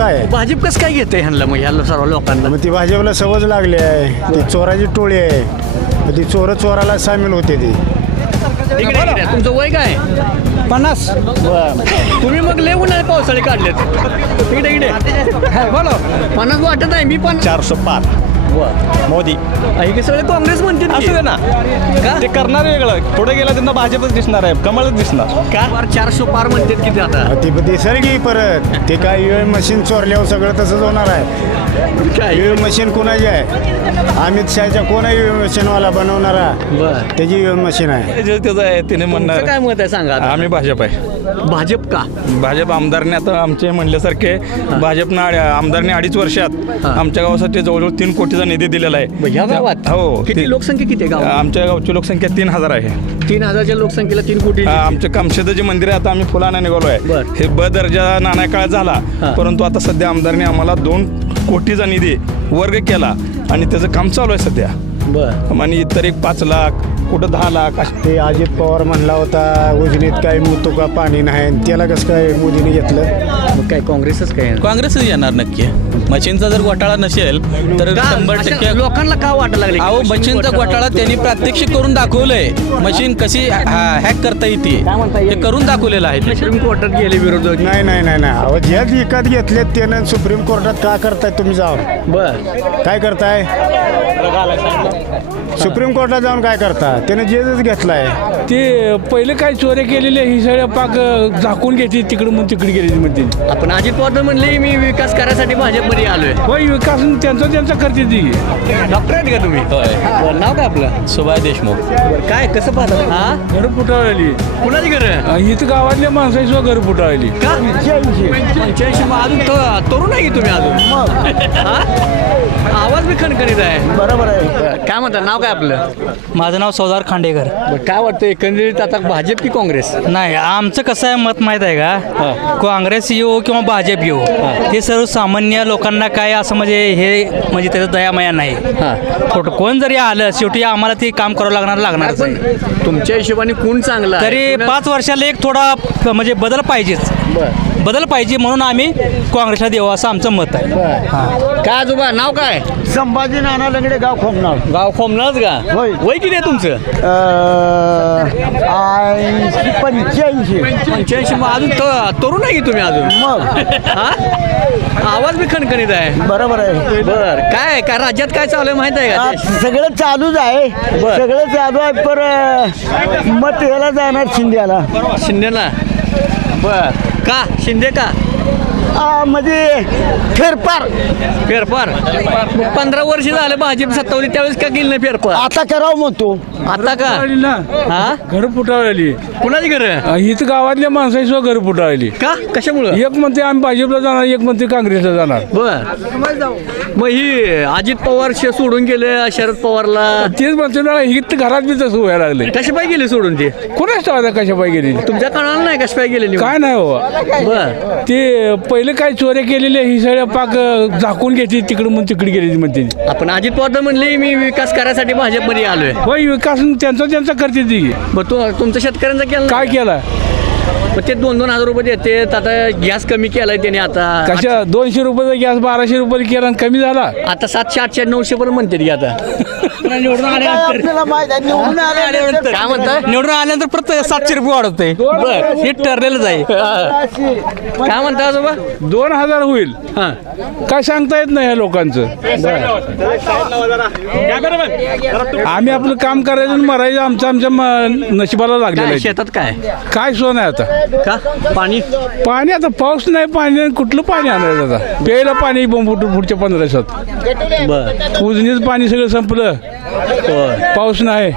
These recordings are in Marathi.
काय? भाजप कसं काय घेते ह्यांना मग ह्या सर्व लोकांना? मग ती भाजपला सवज लागली आहे. ती चोराची टोळी आहे. मग ती चोर चोराला सामील होते ती. इकडे इकडे. तुमचं वय काय? पन्नास. तुम्ही मग लय उन्हाळे पावसाळे काढलेत. इकडे इकडे. बोलो. पन्नास वाटत आहे मी पण चारशे पाच मोदी. हे सगळे काँग्रेस म्हणते असू ना. का? ते करणार वेगळं. पुढे गेला त्यांना भाजपच दिसणार आहे. कमळच दिसणार. का? चारशे पार म्हणतात किती आता? ती दिसेल की परत. ते काय ईव्हीएम मशीन चोरल्यावर सगळं तसंच होणार आहे. काय? ईव्हीएम मशीन कोणाची आहे? अमित शहाच्या कोण आहे ईव्हीएम मशीनवाला बनवणारा? त्याची ईव्हीएम मशीन आहे. जे त्याचं आहे तुमचं म्हणणार. काय मत आहे सांगा? आम्ही भाजप आहे. भाजप का? भाजप आमदारने आता आमचे म्हणल्यासारखे भाजपनं आमदारने अडीच वर्षात. आमच्या गावासाठी जवळजवळ तीन कोटीचा निधी दिलेला आहे. गावात? हो किती ते- लोकसंख्या किती आहे गावात? आमच्या गावची लोकसंख्या तीन हजार आहे. तीन हजारच्या लोकसंख्येला तीन कोटी आ, आमच्या कामशेदाचे मंदिर आहे आता आम्ही फुलाने निघालो आहे बर. हे ब दर्जा नाना काळ झाला. परंतु आता सध्या आमदारने आम्हाला दोन कोटीचा निधी वर्ग केला आणि त्याचं काम चालू आहे सध्या. बर. आणि इतर एक पाच लाख कुठं दहा लाख? अशे- ते अजित पवार म्हणला होता उजनीत काही मुतू का पाणी नाही. आणि त्याला कसं काय मोदीने घेतलं? मग काय काँग्रेसच काय? काँग्रेसच येणार नक्की. मशीनचा जर घोटाळा नसेल तर का? शंभर अशा टक्के लोकांना का वाटायला लागले अहो मशीनचा घोटाळा त्यांनी प्रात्यक्षिक करून दाखवलंय. मशीन कशी हॅक करता येते? काय? ते करून दाखवलेलं आहे ते. सुप्रीम कोर्टात गेले विरोधक. नाही नाही नाही नाही. अहो जे विकत घेतलेत त्यानं सुप्रीम कोर्टात का करताय तुम्ही जाऊन? बर. काय करताय? dedicar. सुप्रीम कोर्टात जाऊन काय करता? त्याने जेच घेतलाय. ते पहिले काय चोऱ्या केलेल्या ही सगळ्या पाक झाकून घेते तिकडे म्हणून तिकडे गेली म्हणते आपण अजित पवार तर म्हणले मी विकास करायसाठी भाजपमध्ये आलोय. होय विकास त्यांचा त्यांचा करते ती. डॉक्टर आहेत का तुम्ही? नाव काय आपलं? सुभाष देशमुख. काय कसं पाहता हा? घर फुटाळली कुणाची घर? इथं गावातल्या माणसाची घर फुटाळली का? पंच्याऐंशी. मग अजून तो- तरुण आहे की तुम्ही अजून? हा? आवाज बी खणखणीत आहे. बरोबर आहे. बरं, काय म्हणता नाव काय आपलं? माझं नाव सौदार खांडेकर. बरं, काय वाटतं एकंदरीत आता भाजप की काँग्रेस? नाही आमचं कसं आहे मत माहीत आहे का? काँग्रेस येऊ किंवा भाजप येऊ हे. सर्वसामान्य लोकांना काय असं म्हणजे हे म्हणजे त्याचं दयामया नाही. हा. कोण जरी आलं शेवटी आम्हाला ते काम करावं लागणार लागणारच आहे तुमच्या हिशोबाने कोण चांगला आहे? तरी कोण- पाच वर्षाला एक थोडा म्हणजे बदल पाहिजेच. बरं. बदल पाहिजे म्हणून आम्ही काँग्रेसला देऊ असं आमचं मत आहे. काय आजोबा नाव काय? संभाजी नाना लंगडे गाव खोमनाळ. गाव खोमनाच का? होय. वय किती आहे तुमचं? ऐंशी पंच्याऐंशी. पंच्याऐंशी मग अजून त- तरुण आहे की तुम्ही अजून? मग. हा? आवाज बी खणखणीत आहे. बरोबर आहे. बर. काय काय राज्यात काय चालू आहे माहीत आहे का सगळं चालूच आहे. बर. सगळं चालू आहे पर अ, मत याला जाणार शिंद्याला शिंदेना बर. का? शिंदे का? म्हणजे फेरफार. फेरफार? मग पंधरा वर्ष झालं भाजप सत्तावली त्यावेळेस का गेली नाही फेरफार? आता करावं म्हणतो. आता का? ना. हा? घर फुटाळली कुणाची घर? इथं गावातल्या माणसाची घर फुटाळली का? कशामुळं? एक म्हणते आम्ही भाजपला जाणार एक म्हणते काँग्रेसला जाणार. बर. मग ही अजित पवार शे- सोडून गेले शरद पवारला. तेच म्हणतो ना इथं घरात बी तसं व्हायला लागले. कशा पाय गेले सोडून ते? कोणाच आता कशा पाय गेली तुमच्या कळालं नाही कशा पाय गेले काय नाही हो. बर. ते पहिले काय चोऱ्या केलेल्या ही सगळ्या पाक झाकून घेते तिकडे म्हणून तिकडे गेली म्हणते. आपण अजित पवार तर म्हणले मी विकास करायसाठी भाजपमध्ये आलोय. होय विकास त्यांचा त्यांचा करते ती. मग तो तुमच्या शेतकऱ्यांचा केला काय केला? मग ते दोन दोन हजार रुपये देते. आता गॅस कमी केलाय त्याने आता. कशा? दोनशे रुपयाचा गॅस बाराशे रुपये केला आणि कमी झाला? आता सातशे आठशे नऊशे पर्यंत म्हणते की आता. निवडून आल्यानंतर आपल्याला माहीत आहे निवडून आल्यानंतर काय म्हणताय निवडून आल्यानंतर प्रत्येक सातशे रुपये वाढवते. बर हे ठरलेलंच आहे. काय म्हणता आजोबा? दोन हजार होईल. हा. काय सांगता येत नाही ह्या लोकांचं. आम्ही आपलं काम करायचं आणि मरायचं आमचं आमच्या म- नशिबाला लागलेलं काय आहे. शेतात काय? काय सोन आहे आता? का? पाणी? पाणी आता पाऊस नाही पाणी कुठलं पाणी आणायचं आता? प्यायला पाणी बोंबुट पुढच्या पंधरा दिवसात. बर. उजनीच पाणी सगळं संपलं. पाऊस नाही.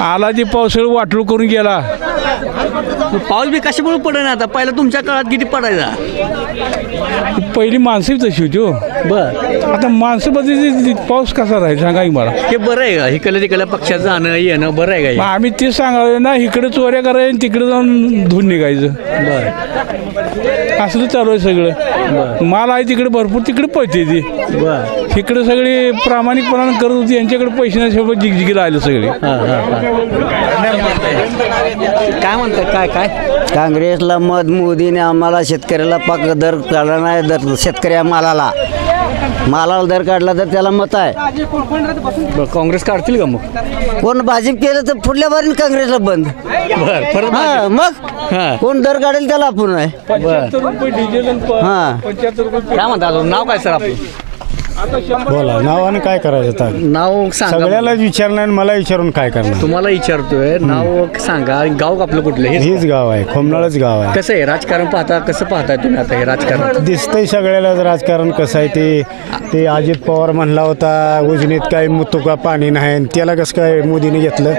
आला ती पाऊस सगळं वाटलू करून गेला. पाऊस बी कशामुळे पडे ना आता? पहिला तुमच्या काळात किती पडायचा? पहिली माणसं तशी होती हो. बर. आता माणसं बदलली पाऊस कसा राहील सांगा की मला. हे बरं आहे का? इकडल्या तिकडल्या पक्षात जाणं येणं बरं आहे मग का आम्ही तेच सांगावं ना इकडे चोऱ्या करायचं तिकडे जाऊन धुवून निघायचं? बर. असलं चालू आहे सगळं. माल आहे तिकडे भरपूर तिकडे पळते ती. बर. इकडे सगळे प्रामाणिकपणाने करत होती यांच्याकडे पैसे नसल्यामुळे जिगजिगी राहिले सगळे. काय म्हणतात काय काय काँग्रेसला मत मोदीने आम्हाला शेतकऱ्याला पाक दर दर काढला नाही दर शेतकऱ्या मालाला. मालाला दर काढला तर त्याला मत आहे. बरं, काँग्रेस काढतील का मग? कोण भाजप केलं तर पुढल्या बारीन काँग्रेसला बंद. बर परत हा मग? हा. कोण दर काढेल त्याला आपण आहे. हा. काय म्हणता अजून? नाव काय सर आपलं? बोला नावाने काय करायचं आता? नाव सांगा. सगळ्यालाच विचारणार आणि मला विचारून काय करणार? तुम्हाला विचारतोय नाव सांगा. गाव आपलं कुठलं? हे हेच गाव आहे खोमनाळच गाव आहे. कसं आहे? राजकारण पाहता कसं पाहताय तुम्ही आता हे राजकारण? दिसतंय सगळ्यालाच राजकारण कसं आहे ते. ते अजित पवार म्हणला होता उजनीत काय मुतुका पाणी नाही आणि त्याला कसं काय मोदीने घेतलं?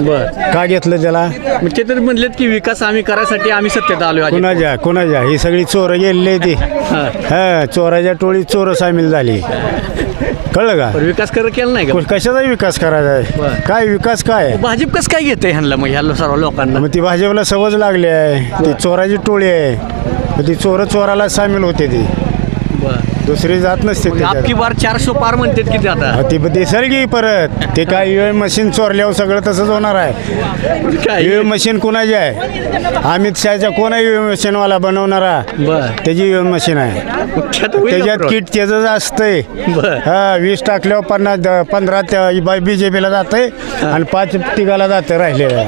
बर. का घेतलं त्याला? मग ते तर म्हणलेत की विकास आम्ही करायसाठी आम्ही सत्तेत आलो आहे कुणाच्या कुणाच्या? ही सगळी चोरं गेलेली ती. हा चोराच्या टोळीत चोरं सामील झाली. कळलं का? पण विकास कर केला नाही का? कोण- कशाचा विकास करायचा आहे. काय विकास काय आहे? भाजप कसं काय घेते ह्यांना मग ह्या सर्व लोकांना? मग ती भाजपला सवज लागली आहे. ती चोराची टोळी आहे. मग ती चोर चोराला सामील होते ती. दुसरी जात नसते मग आपकी त्याच्यात. बार चारशे पार म्हणतात किती आता? हा, ती दिसेल की परत. ते काय ईव्हीएम मशीन चोरल्यावर सगळं तसंच होणार आहे. काय? ईव्हीएम मशीन कोणाची आहे? अमित शहाच्या कोण ईव्हीएम मशीनवाला बनवणारा? बर. त्याची ईव्हीएम मशीन आहे. त्याच्यात? किट त्याचं असतंय. बर. हा वीस टाकल्यावर पन्नास पंधरा बी जे पीला जातंय आणि पाच तिघाला जातं राहिलेलं.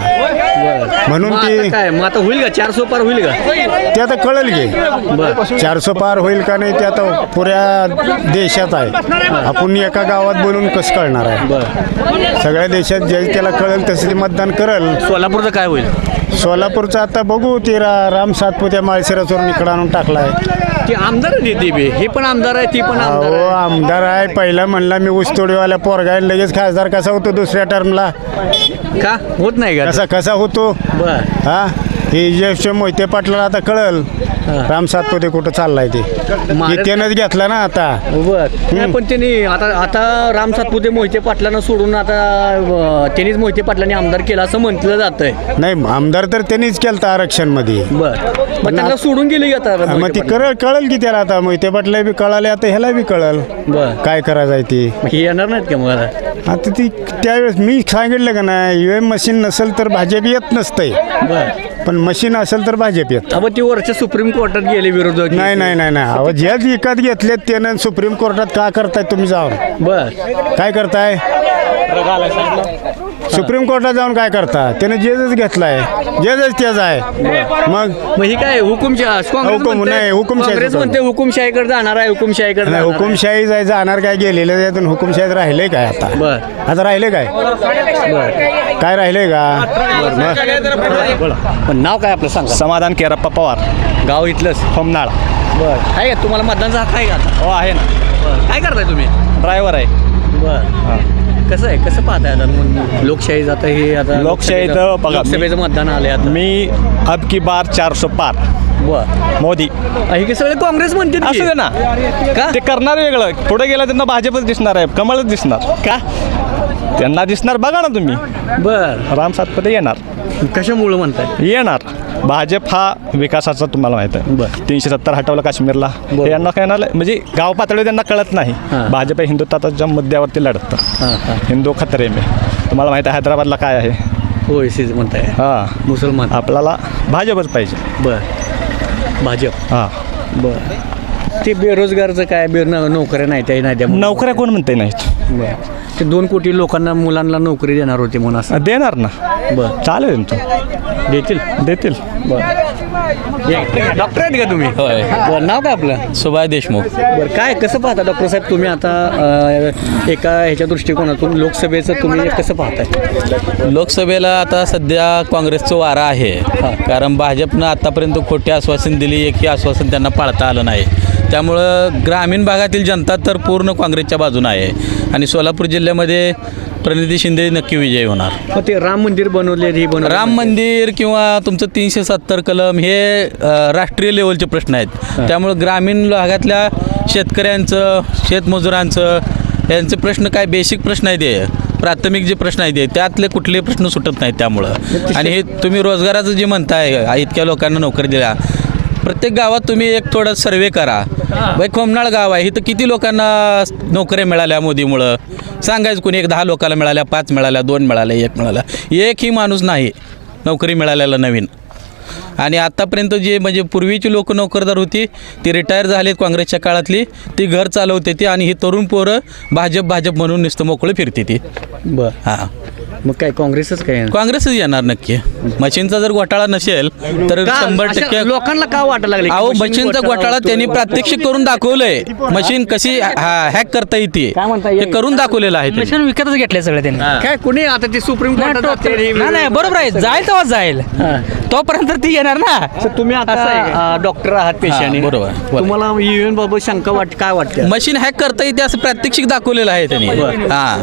म्हणून मग आता ती काय? मग आता होईल का? चारशे पार होईल का? ते आता कळेल की. चारशे पार होईल का नाही ते आता पुऱ्या देशात आहे. आपण एका गावात बोलून कसं कळणार आहे? सगळ्या देशात जे त्याला कळेल तसं ते मतदान करेल. सोलापूरचं काय होईल? सोलापूरचं आता बघू ते रा- राम सातपुत्या माळशिराचवरून इकडं आणून ती आमदार आहे ती बी. हे पण आमदार आहे ती पण आमदार अहो आहे. आमदार आहे. पहिला म्हणला मी ऊसतोडीवाला पोरगा आहे लगेच खासदार कसा होतो दुसऱ्या टर्मला का? होत नाही का? कसा कसा होतो? बर. हा? हे ज्येष्ठ मोहिते पाटलाला आता कळल. राम सातपुते कुठं चाललाय ते. हे त्यानंच घेतला ना आता. बर. नाही, पण त्यांनी आता आता राम सातपुते मोहिते पाटलांना सोडून आता अं, त्यांनीच मोहिते पाटलांनी आमदार केला असं म्हटलं जातंय. नाही आमदार तर त्यांनीच केलं आरक्षणमध्ये बर मग त्यांना सोडून गेले की आता मग मोहिते ती पाटील? कळल कळल की त्याला आता मोहिते पाटला बी कळाले आता ह्याला बी कळल. बर. काय करायचं आहे ती? मग हे येणार नाहीत का मग आता? आता ती त्यावेळेस मी सांगितलं का नाही ईव्हीएम मशीन नसेल तर भाजप येत नसतंय. बर. पण मशीन असेल तर भाजप येत. अब ती वरच्या सुप्रीम कोर्टात गेले विरोधक. नाही नाही नाही नाही. अहो ज्याच विकत घेतलेत त्यानं सुप्रीम कोर्टात का करताय तुम्ही जाऊन? बर. काय करताय? सुप्रीम कोर्टात जाऊन काय करता? त्याने जेजच घेतलाय. जेजच त्याच आहे. मग? मग ही काय हुकुमशाह काँग्रेस हुकुम- म्हणते- नाही, हुकुमशाही काँग्रेस. म्हणते हुकुमशाहीकडे जाणार आहे हुकुमशाहीकडे नाही, जाणार आहे. हुकुमशाही जाय जाणार काय गेलेलं त्यातून हुकुमशाहीत राहिले काय आता? बर. आता राहिले काय? काय राहिले का? पण नाव काय आपलं सांगा? समाधान केरप्पा पवार. गाव इथलंच? होमनाळ. बर. आहे का? तुम्हाला मतदानचा हक्क आहे का आता? हो आहे ना. काय करताय तुम्ही? ड्रायव्हर आहे. बर. कसं आहे? कसं पाहताय आता लोकशाही जातं हे आता लोकशाही तर बघा, लोकसभेचं मतदान आलंय आता. मी अब की बार चारशे पार. बर मोदी. हे की सगळे काँग्रेस म्हणते असू दे ना. का? ते करणार वेगळं. पुढे गेलं त्यांना भाजपच दिसणार आहे. कमळच दिसणार. का? त्यांना दिसणार बघा ना तुम्ही. बर. राम सातपते येणार. कशामुळं म्हणताय? येणार. भाजप हा विकासाचा तुम्हाला माहीत आहे. बरं. तीनशे सत्तर हटवलं काश्मीरला. बरं. हे यांना काय ना म्हणजे गाव पातळीवर त्यांना कळत नाही. हां. भाजप हे हिंदुत्वाच्या मुद्द्यावरती लढतं. हां हां. हिंदू खतरे मे तुम्हाला माहिती आहे हैदराबादला काय आहे? होय सीज म्हणताय. हां. मुसलमान. आपल्याला भाजपच पाहिजे. बर. भाजप. हां. बर. ते बेरोजगारचं काय? बे न- नोकऱ्या नाही त्या नाही त्या नोकऱ्या कोण म्हणते नाहीत? बरं. ते दोन कोटी लोकांना मुलांना नोकरी देणार होते म्हणून असं. देणार ना. बर. चालेल तो. देतील? देतील. डॉक्टर आहेत का तुम्ही? होय. बरं नाव काय आपलं? सुभाष देशमुख. बरं काय कसं पाहता डॉक्टर साहेब तुम्ही आता अं, एका ह्याच्या दृष्टिकोनातून लोकसभेचं तुम्ही कसं पाहताय? लोकसभेला आता सध्या काँग्रेसचं वारा आहे. कारण भाजपनं आतापर्यंत खोटी आश्वासन दिली एकही आश्वासन त्यांना पाळता आलं नाही. त्यामुळं ग्रामीण भागातील जनता तर पूर्ण काँग्रेसच्या बाजूनं आहे. आणि सोलापूर जिल्ह्यामध्ये प्रणिती शिंदे नक्की विजयी होणार. मग ते राम मंदिर बनवले हे राम मंदिर किंवा तुमचं तीनशे सत्तर कलम हे राष्ट्रीय लेवलचे प्रश्न आहेत. त्यामुळं ग्रामीण भागातल्या शेतकऱ्यांचं शेतमजुरांचं यांचे प्रश्न काय बेसिक प्रश्न आहेत हे. प्राथमिक जे प्रश्न आहेत त्यातले कुठलेही प्रश्न सुटत नाहीत त्यामुळं. आणि हे तुम्ही रोजगाराचं जे म्हणताय इतक्या लोकांना नोकरी दिल्या. प्रत्येक गावात तुम्ही एक थोडं सर्वे करा. बाई खोमनाळ गाव आहे. इथं किती लोकांना नोकऱ्या मिळाल्या मोदीमुळं? सांगायचं कोणी एक दहा लोकांना मिळाल्या पाच मिळाल्या दोन मिळाल्या एक मिळाल्या. एकही माणूस नाही. नोकरी मिळालेला नवीन. आणि आत्तापर्यंत जे म्हणजे पूर्वीची लोक नोकरदार होती ती रिटायर झालीत काँग्रेसच्या काळातली ती घर चालवते ती आणि ही तरुण पोरं भाजप भाजप म्हणून नुसतं मोकळं फिरते ती. बर. हां. मग काय काँग्रेसच काय? काँग्रेसच येणार नक्की. मशीनचा जर घोटाळा नसेल तर का? शंभर अशा टक्के लोकांना का वाटायला लागले की अहो मशीन मशीनचा घोटाळा? त्यांनी प्रात्यक्षिक करून दाखवलंय. मशीन कशी हॅक करता येते. काय म्हणता हे? करून दाखवलेलं आहे त्यांनी. मशीन विकतच घेतले सगळे त्यांनी. काय कुणी आता ते सुप्रीम कोर्टात जाते रे. नाही नाही बरोबर आहे. जाईल तेव्हा जाईल. तोपर्यंत ती येणार ना. तर तुम्ही आता डॉक्टर आहात पेशाने. हा, बरोबर. बरोबर. तुम्हाला ईव्हीएम बाबत शंका वाट काय वाटते? मशीन हॅक करता येते असं प्रात्यक्षिक दाखवलेलं आहे त्यांनी. हा.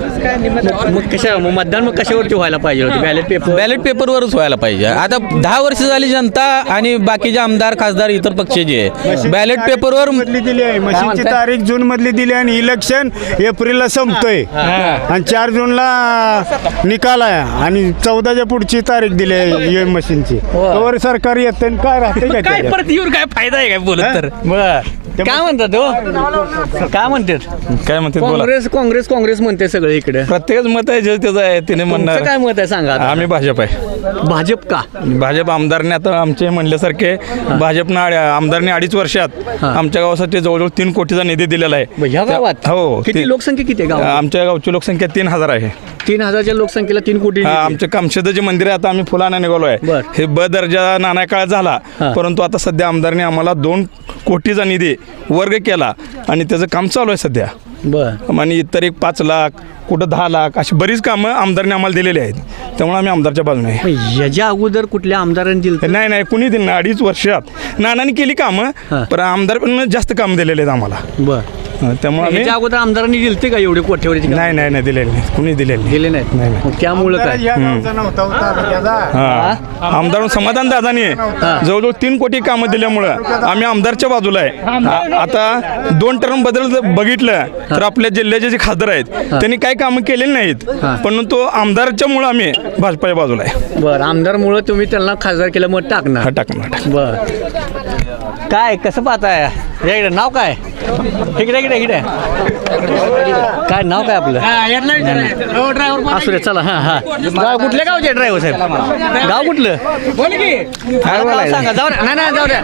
मग कशा मग मतदान मग कशावरती व्हायला पाहिजे होते? बॅलेट पेपर बॅलेट पेपरवरच व्हायला पाहिजे. आता दहा वर्ष झाली जनता आणि बाकीचे आमदार खासदार इतर पक्ष जे बॅलेट पेपरवर मधली दिली आहे. मशीनची? तारीख जून मधली दिली आणि इलेक्शन एप्रिलला संपतोय. आणि चार जूनला निकाल आहे. आणि चौदाच्या पुढची तारीख दिली आहे ईव्हीएम मशीनची. तोवर सरकार येतं काय राहते काय? परत येऊन काय फायदा आहे काय बोलत तर? बर. काय म्हणतात? हो? काय म्हणतात? काय म्हणते बोला. काँग्रेस काँग्रेस काँग्रेस म्हणते सगळे इकडे. प्रत्येकच मत आहे जे त्याचं आहे तिने तुमचं म्हणणार. काय मत आहे सांगा आता? आम्ही भाजप आहे. भाजप का? भाजप आमदारने आता आमचे म्हणल्यासारखे भाजपनं आमदारने अडीच वर्षात आमच्या गावासाठी जवळजवळ तीन कोटीचा निधी दिलेला आहे. ब- ह्या त्या- गावात हो किती ती- लोकसंख्या किती आहे गावात? आमच्या गावची लोकसंख्या तीन हजार आहे. तीन हजारच्या लोकसंख्येला तीन कोटी हा, आमच्या कामशेदाचे मंदिर आहे आता आम्ही फुलाने निघालो बर. आहे हे ब दर्जा नाना काळात झाला हा. परंतु आता सध्या आमदारने आम्हाला दोन कोटीचा निधी वर्ग केला आणि त्याचं काम चालू आहे सध्या. बर. आणि इतर एक पाच लाख कुठं दहा लाख अशी बरीच कामं आमदारने आम्हाला दिलेली आहेत. त्यामुळे आम्ही आमदारच्या बाजूने आहे. याच्या अगोदर कुठल्या आमदारांनी दिलं नाही नाही कुणी दिलं नाही. अडीच वर्षात. नानाने केली कामं हा. पण आमदार पण जास्त काम दिलेले आहेत आम्हाला. बर. त्यामुळे आम्ही अगोदर आमदारांनी दिलते का एवढे कोठ्यावरची नाही नाही नाही दिलेले नाही कुणी दिलेले नाही. दिले नाहीत. नाही, नाही. मग त्यामुळं काय? हो. हा. आमदार समाधान दादानी जवळजवळ तीन कोटी कामं दिल्यामुळं आम्ही आमदारच्या बाजूला आहे. आ- आता दोन टर्म बदल जर बघितलं तर आपल्या जिल्ह्याचे जे खासदार आहेत त्यांनी काही कामं केलेली नाहीत. पण तो आमदारच्या मुळे आम्ही भाजपाच्या बाजूला आहे. बर आमदारमुळं तुम्ही त्यांना खासदार केलं मग हा टाकणार टाकणार. टाक बर. काय कसं पाहताय? या इकडे नाव काय? इकडे इकडे इकडे. काय नाव काय आपलं? असू दे चला हा हा. गाव कुठल्या गावचे ड्रायव्हर साहेब? गाव कुठलं? काय? सांगा जाऊ द्या. नाही नाही जाऊ द्या.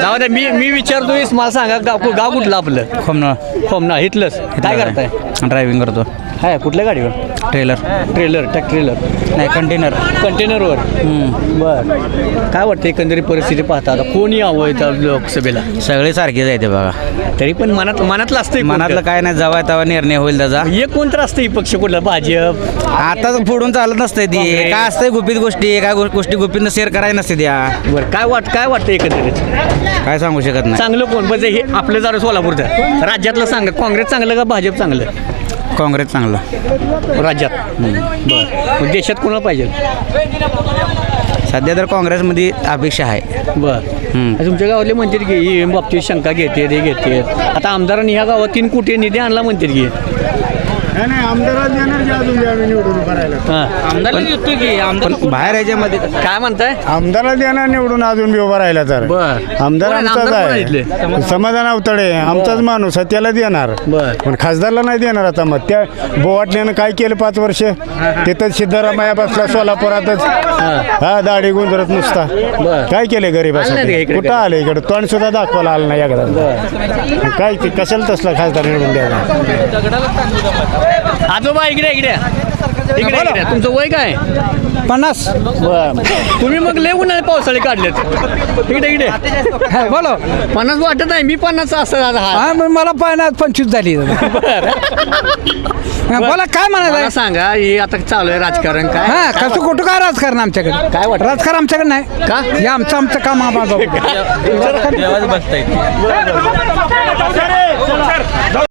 जाऊ द्या मी मी विचारतोय मला सांगा गाव गाव कुठलं आपलं? खोमना होम ना इथलंच. काय करताय? ड्रायव्हिंग करतो. हाय कुठल्या गाडीवर? ट्रेलर. ट्रेलर टॅक ट्रेलर. नाही कंटेनर. कंटेनरवर? बर. काय वाटतं एकंदरीत परिस्थिती पाहता? आता कोण यावं इथं लोकसभेला? सगळे सारखेच आहे ते बघा. तरी पण मनात मनातलं असतं मनातलं काय नाही जेव्हा तेव्हा निर्णय होईल त्याचा. एक कोणतं असतं पक्ष कुठला? भाजप? आता फोडून चालत नसते ती. काय असतंय गुपित गोष्टी? काय गो- गोष्टी गुपित शेअर करायला नसते त्या. बरं काय वाट काय वाटतं एकंदरीत? काय सांगू शकत नाही. चांगलं कोण? म्हणजे हे आपलं जरा सोलापूरचं. राज्यातलं सांग. काँग्रेस चांगलं का भाजप चांगलं? काँग्रेस चांगलं. राज्यात. बरं. देशात कोणाला पाहिजे? सध्या तर काँग्रेसमध्ये अपेक्षा आहे. बरं. तुमच्या गावातले म्हणतात की ही बाबतीत शंका घेते हे घेते. आता आमदारांनी ह्या गावात तीन कोटी निधी आणला म्हणतात की. नाही नाही की अजून आम्ही निवडून करायला हां. पण बाहेर याच्यामध्ये काय म्हणताय? आमदाराला देणार निवडून अजून बी उभा राहिला तर. बर. आमदार कोण आहे? आमचाच कोण आहे. इथले? आहे समाधान अवतडे आमचाच माणूस आहे त्याला देणार बर. पण खासदारला नाही देणार आता मग त्या बोवाटण्यानं काय केलं पाच वर्ष? तिथं सिद्धरामया बसला सोलापुरातच. हा. दाढी गुंजरत नुसता. बर. काय केले आलं नाही का गरीबासाठी इकडे? कुठं आले इकडे? तोंड सुद्धा दाखवायला आलं नाही एकदा. काय ते कशाला तसला खासदार निवडून द्यायला? आजोबा इकडे इकडे. इकडे इकडे. तुमचं वय काय? पन्नास. बर. तुम्ही मग लय उन्हाळे पावसाळे काढलेत. इकडे इकडे. बोलो. पन्नास वाटत नाही मी पन्नास असं हा हा मग मला पन्नास पंचवीस झाली. बोला काय म्हणायचं मला सांगा हे आता चालू आहे राजकारण काय? हा कसं कुठं काय राजकारण आमच्याकडे? काय वाटतं? राजकारण आमच्याकडे नाही. का? हे आमचं आमचं काम आम्हाला देवाच येते